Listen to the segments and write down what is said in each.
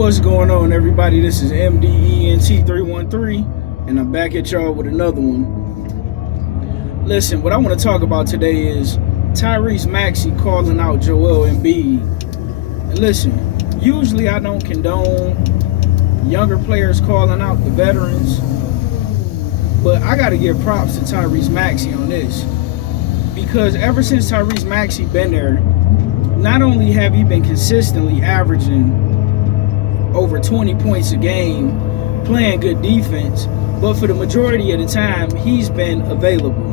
What's going on, everybody? This is MDENT313, and I'm back at y'all with another one. Listen, what I want to talk about today is Tyrese Maxey calling out Joel Embiid. And listen, usually I don't condone younger players calling out the veterans, but I got to give props to Tyrese Maxey on this. Because ever since Tyrese Maxey been there, not only have he been consistently averaging over 20 points a game, playing good defense, but for the majority of the time, he's been available.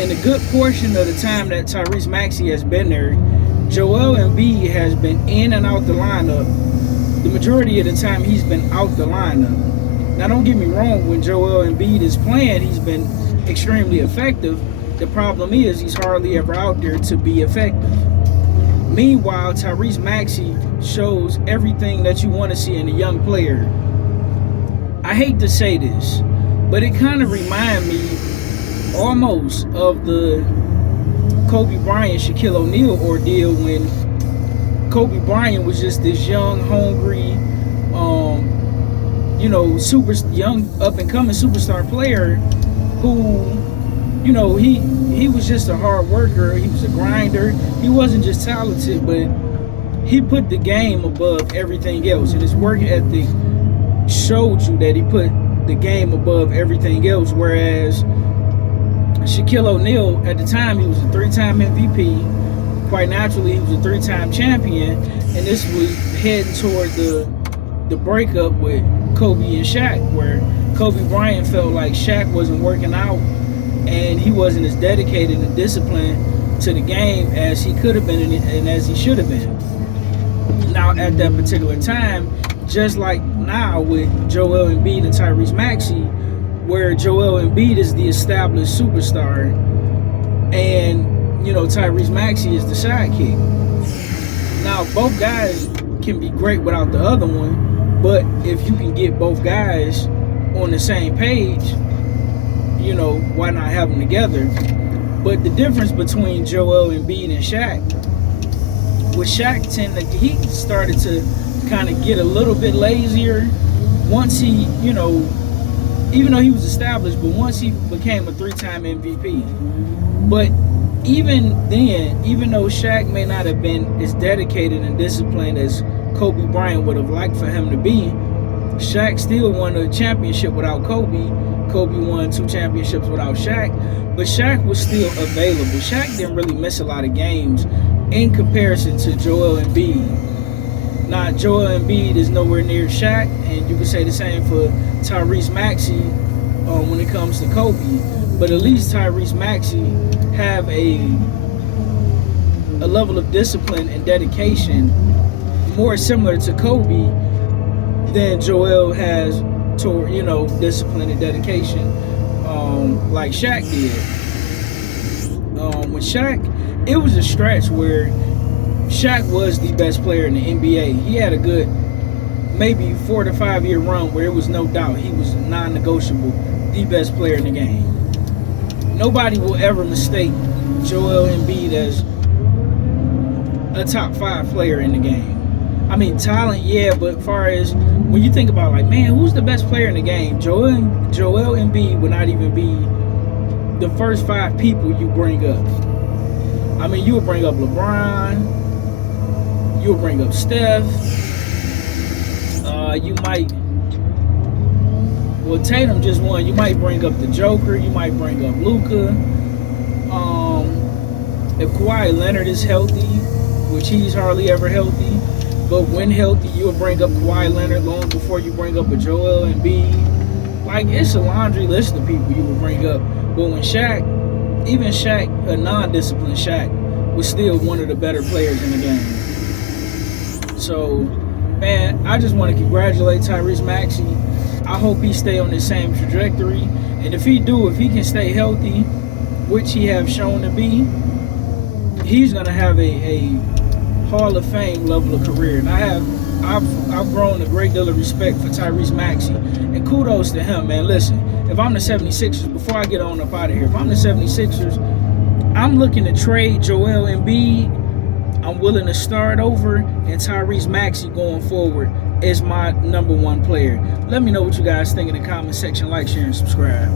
And a good portion of the time that Tyrese Maxey has been there, Joel Embiid has been in and out the lineup. The majority of the time, he's been out the lineup. Now, don't get me wrong, when Joel Embiid is playing, he's been extremely effective. The problem is he's hardly ever out there to be effective. Meanwhile, Tyrese Maxey shows everything that you want to see in a young player. I hate to say this, but it kind of reminds me almost of the Kobe Bryant, Shaquille O'Neal ordeal when Kobe Bryant was just this young, hungry, super young, up-and-coming superstar player who, he was just a hard worker. He was a grinder. He wasn't just talented, but he put the game above everything else. And his work ethic showed you that he put the game above everything else. Whereas Shaquille O'Neal, at the time, he was a 3-time MVP. Quite naturally, he was a 3-time champion. And this was heading toward the breakup with Kobe and Shaq, where Kobe Bryant felt like Shaq wasn't working out and he wasn't as dedicated and disciplined to the game as he could have been and as he should have been. Now, at that particular time, just like now with Joel Embiid and Tyrese Maxey, where Joel Embiid is the established superstar and, Tyrese Maxey is the sidekick. Now, both guys can be great without the other one, but if you can get both guys on the same page, why not have them together? But the difference between Joel Embiid and Shaq, with Shaq he started to kind of get a little bit lazier once he, even though he was established, but once he became a 3-time MVP. But even then, even though Shaq may not have been as dedicated and disciplined as Kobe Bryant would have liked for him to be, Shaq still won a championship without Kobe. Kobe won 2 championships without Shaq, but Shaq was still available. Shaq didn't really miss a lot of games in comparison to Joel Embiid. Now, Joel Embiid is nowhere near Shaq, and you can say the same for Tyrese Maxey when it comes to Kobe. But at least Tyrese Maxey have a level of discipline and dedication more similar to Kobe than Joel has toward, discipline and dedication like Shaq did. With Shaq, it was a stretch where Shaq was the best player in the NBA. He had a good maybe 4 to 5 year run where it was no doubt he was non-negotiable, the best player in the game. Nobody will ever mistake Joel Embiid as a top 5 player in the game. I mean, talent, yeah, but as far as when you think about, who's the best player in the game? Joel Embiid would not even be the first 5 people you bring up. I mean, you would bring up LeBron, you would bring up Steph, Tatum just won. You might bring up the Joker, you might bring up Luka. If Kawhi Leonard is healthy, which he's hardly ever healthy, but when healthy, you'll bring up Kawhi Leonard long before you bring up a Joel Embiid. It's a laundry list of people you will bring up. But when even Shaq, a non-disciplined Shaq, was still one of the better players in the game. So, man, I just want to congratulate Tyrese Maxey. I hope he stay on the same trajectory. And if he can stay healthy, which he have shown to be, he's going to have a Hall of Fame level of career. And I've grown a great deal of respect for Tyrese Maxey, and kudos to him, man. Listen, if I'm the 76ers, before I get on up out of here, if I'm the 76ers, I'm looking to trade Joel Embiid I'm willing to start over, and Tyrese Maxey going forward is my #1 player. Let me know what you guys think in the comment section. Like, share, and subscribe.